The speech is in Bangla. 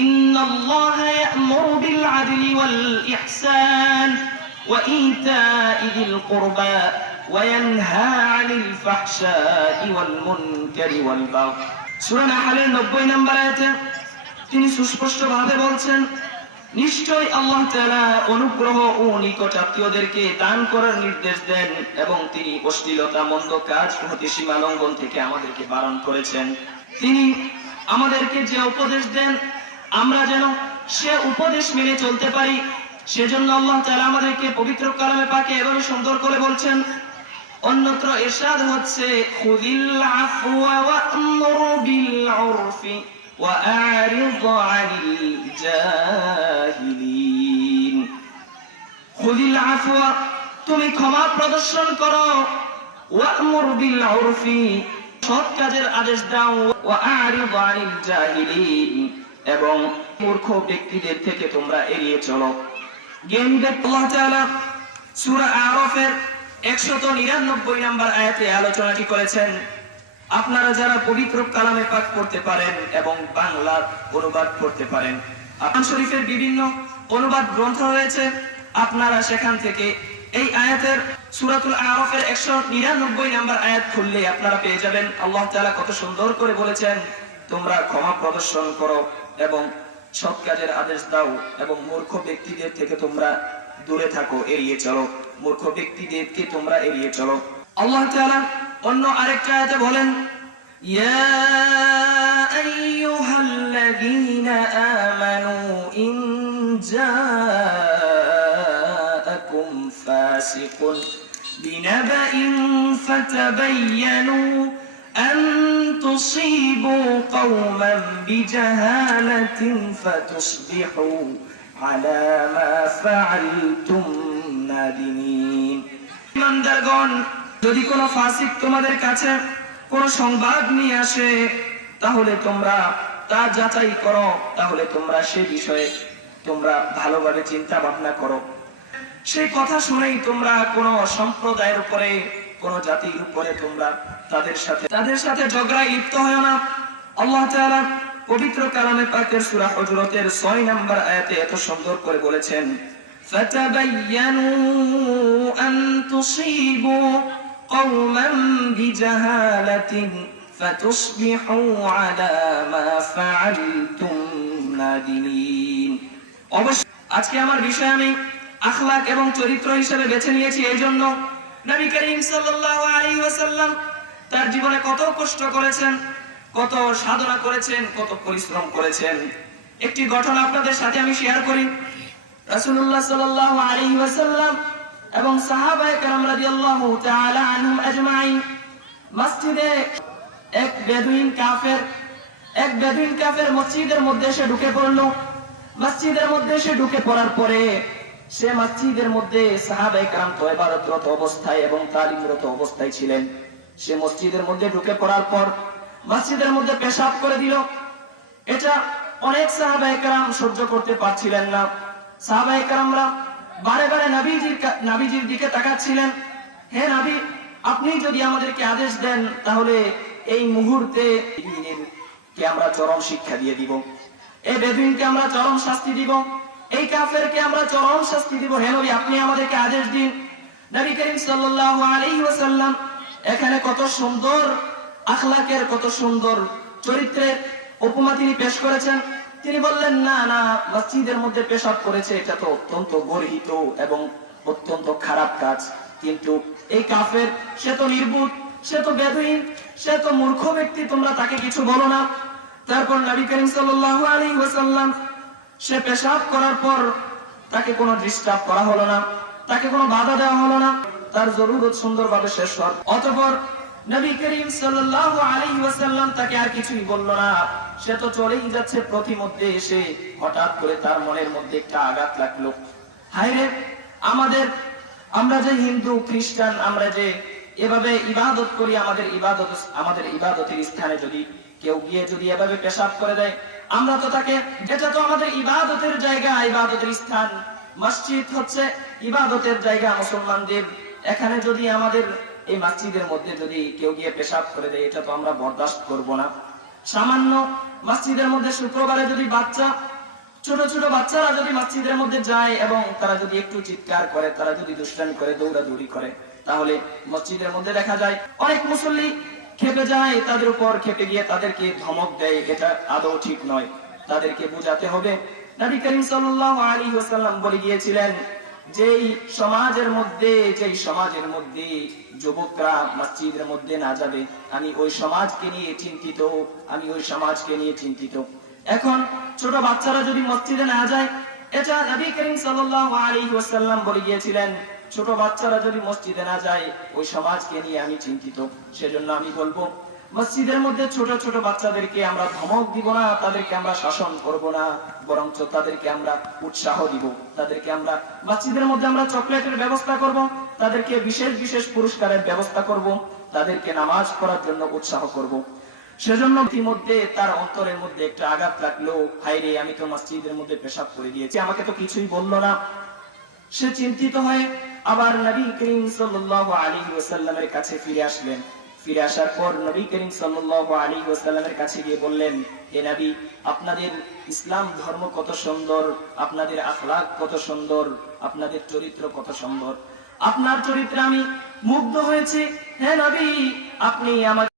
ইন্নাল্লাহা ইয়া'মুরু বিল আদলি ওয়াল ইহসান ওয়া ইতা'i যিল কুরবা ওয়া ইয়ানহা 'আনিল ফাহশা'i ওয়াল মুনকারি ওয়াল বাগই। সূরা নাহলের 90 নম্বর আয়াতে তিনি সুস্পষ্টভাবে বলছেন, নিশ্চয় আল্লাহ তাআলা অনুগ্রহ ও নিকট আত্মীয়দেরকে দান করার নির্দেশ দেন এবং তিনি অশ্লীলতা, মন্দ কাজ হতে সীমা লঙ্ঘন থেকে আমাদেরকে বারণ করেছেন। তিনি আমাদেরকে যে উপদেশ দেন আমরা যেন সে উপদেশ মেনে চলতে পারি, সেজন্য আল্লাহ তাআলা আমাদেরকে পবিত্র কালামে পাকে এভাবে সুন্দর করে বলছেন। অন্যত্র ইরশাদ হচ্ছে, খুযিল আফওয়া ওয়া'মুর বিল উরফি وأعرض عن الجاهلين। খুযিল আফওয়া, তুমি ক্ষমা প্রদর্শন করো, ওয়া'মুর বিল উরফি, সৎ কাজের আদেশ দাও, ওয়া'আরিদ আনিল জাহিলিন, এবং মূর্খ ব্যক্তিদের থেকে তোমরা এড়িয়ে চলো। জ্ঞানী ব্যক্তি আল্লাহ তাআলা সূরা আরাফের 199 নম্বর আয়াতে আলোচনাটি করেছেন। আপনারা যারা পবিত্র কালামে পাক পড়তে পারেন এবং বাংলা অনুবাদ পড়তে পারেন, কোরআন শরীফের বিভিন্ন অনুবাদ গ্রন্থ রয়েছে, আপনারা সেখান থেকে এই আয়াতের সূরাতুল আরাফের 199 নম্বর আয়াত খুললে আপনারা পেয়ে যাবেন আল্লাহ তাআলা কত সুন্দর করে বলেছেন, তোমরা ক্ষমা প্রদর্শন করো এবং সৎ কাজের আদেশ দাও এবং মূর্খ ব্যক্তিদের থেকে তোমরা দূরে থাকো, এড়িয়ে চলো। মূর্খ ব্যক্তিদেরকে তোমরা এড়িয়ে চলো। আল্লাহ তাআলা অন্য আরেকটা আয়াতে বলেন, ইয়া আইয়ুহাল্লাযীনা আমানু ইন জাআকুম ফাসিকুন বিনাবাইন ফাতাবায়ানু আন তুসীবু কওমান বিজাহালাতিন ফাতুসবিহু আলা মা ফাআলতুম নাদিমিন। ইমানদারগণ, যদি কোনো ফাসিক তোমাদের কাছে কোনো সংবাদ নিয়ে আসে, তাহলে তোমরা তা যাচাই করো, তাহলে তোমরা সে বিষয়ে তোমরা ভালোভাবে চিন্তা ভাবনা করো। সেই কথা শুনেই তোমরা কোনো সম্প্রদায়ের উপরে, কোনো জাতির উপরে তোমরা তাদের সাথে ঝগড়ায় লিপ্ত হয় না। আল্লাহ তাআলা পবিত্র কালামে পাকের সূরা হুজুরাতের 6 নম্বর আয়াতে এত সুন্দর করে বলেছেন, ফাতাবায়ানু আন তুসীবু কওমান বিজাহালাতিন ফাতুসবিহু আলা মা ফাআলতুম নাদিমিন। অবশ্য আজকে আমার বিষয় আমি আখলাক এবং চরিত্র হিসেবে বেছে নিয়েছি এই জন্য, নবী করিম সাল্লাল্লাহু আলাইহি ওয়াসাল্লাম তার জীবনে কত কষ্ট করেছেন, কত সাধনা করেছেন, কত পরিশ্রম করেছেন। একটি ঘটনা আপনাদের সাথে আমি শেয়ার করি। রাসূলুল্লাহ সাল্লাল্লাহু আলাইহি ওয়াসাল্লাম এবং সাহাবায়ে কেরাম রাদিয়াল্লাহু তাআলা আনহুম আজমাইন মসজিদে এক বেদুইন কাফের মসজিদের মধ্যে এসে ঢুকে পড়লো। মসজিদের মধ্যে এসে ঢুকে পড়ার পরে সে মসজিদের মধ্যে সাহাবায়ে কেরাম তো ইবাদতরত অবস্থায় এবং তালিমরত অবস্থায় ছিলেন। সে মসজিদের মধ্যে ঢুকে পড়ার পর মসজিদের মধ্যে পেশাব করে দিল। এটা অনেক সাহাবায়ে কেরাম সহ্য করতে পারছিলেন না। সাহাবায়ে কেরামরা বারে বারে নবীজির দিকে তাকাচ্ছিলেন, হে নবী, আপনি যদি আমাদেরকে আদেশ দেন তাহলে এই মুহূর্তে কে আমরা চরম শিক্ষা দিয়ে দিব, এই বেদুইনকে আমরা চরম শাস্তি দিব, এই কাফেরকে আমরা চরম শাস্তি দিব। হে নবী, আপনি আমাদেরকে আদেশ দিন। নবী করিম সাল্লাল্লাহু আলাইহি ওয়াসাল্লাম এখানে কত সুন্দর আখলাকের, কত সুন্দর চরিত্রের উপমা তিনি পেশ করেছেন। তিনি বললেন, না না, মসজিদের মধ্যে পেশাব করেছে, এটা তো অত্যন্ত গর্হিত এবং অত্যন্ত খারাপ কাজ, কিন্তু এই কাফের, সে তো নির্বুধ, সে তো বেদুইন, সে তো মূর্খ ব্যক্তি, তোমরা তাকে কিছু বলো না। তারপর নবী করিম সাল্লাল্লাহু আলাইহি ওয়াসাল্লাম সে পেশাব করার পর তাকে কোনো ডিস্টার্ব করা হলো না, তাকে কোনো বাধা দেওয়া হলো না, তার জরুরত সুন্দরভাবে শেষ হল। অতঃপর নবী করিম সাল্লাল্লাহু আলাইহি ওয়াসাল্লাম তাকে আর কিছুই বলল না, সে তো চলেই যাচ্ছে। প্রতিমধ্যে এসে হঠাৎ করে তার মনের মধ্যে একটা আঘাত লাগলো, হায় রে, আমরা যে হিন্দু খ্রিস্টান, আমরা যে এভাবে ইবাদত করি, আমাদের ইবাদতের স্থানে যদি কেউ গিয়ে যদি এভাবে পেশাব করে দেয়, আমরা তো তাকে, এটা তো আমাদের ইবাদতের জায়গা, ইবাদতের স্থান, মসজিদ হচ্ছে ইবাদতের জায়গা মুসলমানদের, এখানে যদি আমাদের এই মসজিদের মধ্যে যদি কেউ গিয়ে পেশাব করে দেয়, এটা তো আমরা বরদাস্ত করব না। সামান্য মসজিদের মধ্যে শুক্রবারে যদি ছোট ছোট বাচ্চারা যদি মসজিদের মধ্যে যায় এবং তারা যদি একটু চিৎকার করে, তারা যদি দুষ্টামি করে, দৌড়াদৌড়ি করে, তাহলে মসজিদের মধ্যে দেখা যায় অনেক মুসল্লি খেপে যায়, তাদের উপর খেপে গিয়ে তাদেরকে ধমক দেয়। এটা আদৌ ঠিক নয়, তাদেরকে বোঝাতে হবে। নবী করিম সাল্লাল্লাহু আলাইহি ওয়াসাল্লাম বলে গিয়েছিলেন, যেই সমাজের মধ্যে যুবকরা মসজিদের মধ্যে না যাবে, আমি ওই সমাজকে নিয়ে চিন্তিত। এখন ছোট বাচ্চারা যদি মসজিদে না যায়, এটা নবী করিম সাল্লাল্লাহু আলাইহি ওয়াসাল্লাম বলে গিয়েছিলেন, ছোট বাচ্চারা যদি মসজিদে না যায়, ওই সমাজকে নিয়ে আমি চিন্তিত। সেজন্য আমি বলবো, মসজিদের মধ্যে ছোট ছোট বাচ্চাদেরকে আমরা ধমক দিব না, তাদেরকে আমরা শাসন করব না, বরঞ্চ তাদেরকে আমরা উৎসাহ দিব। তাদেরকে আমরা মসজিদের মধ্যে আমরা চকলেটের ব্যবস্থা করব, তাদেরকে বিশেষ বিশেষ পুরস্কারের ব্যবস্থা করব, তাদেরকে নামাজ পড়ার জন্য উৎসাহ করব। সেজন্য ইতিমধ্যে তার অন্তরের মধ্যে একটা আঘাত লাগলো, হায়রে আমি তো মসজিদের মধ্যে পেশাব করে দিয়েছি, আমাকে তো কিছুই বললো না। সে চিন্তিত হয়ে আবার নবী করিম সাল্লাল্লাহু আলাইহি ওয়াসাল্লামের কাছে ফিরে আসলেন। ফিরে আসার পর নবী করিম সাল্লাল্লাহু আলাইহি ওয়াসাল্লামের কাছে গিয়ে বললেন, হে নবী, আপনাদের ইসলাম ধর্ম কত সুন্দর, আপনাদের আখলাক কত সুন্দর, আপনাদের চরিত্র কত সুন্দর, আপনার চরিত্রে আমি মুগ্ধ হয়েছি। হে নবী, আপনি আমাকে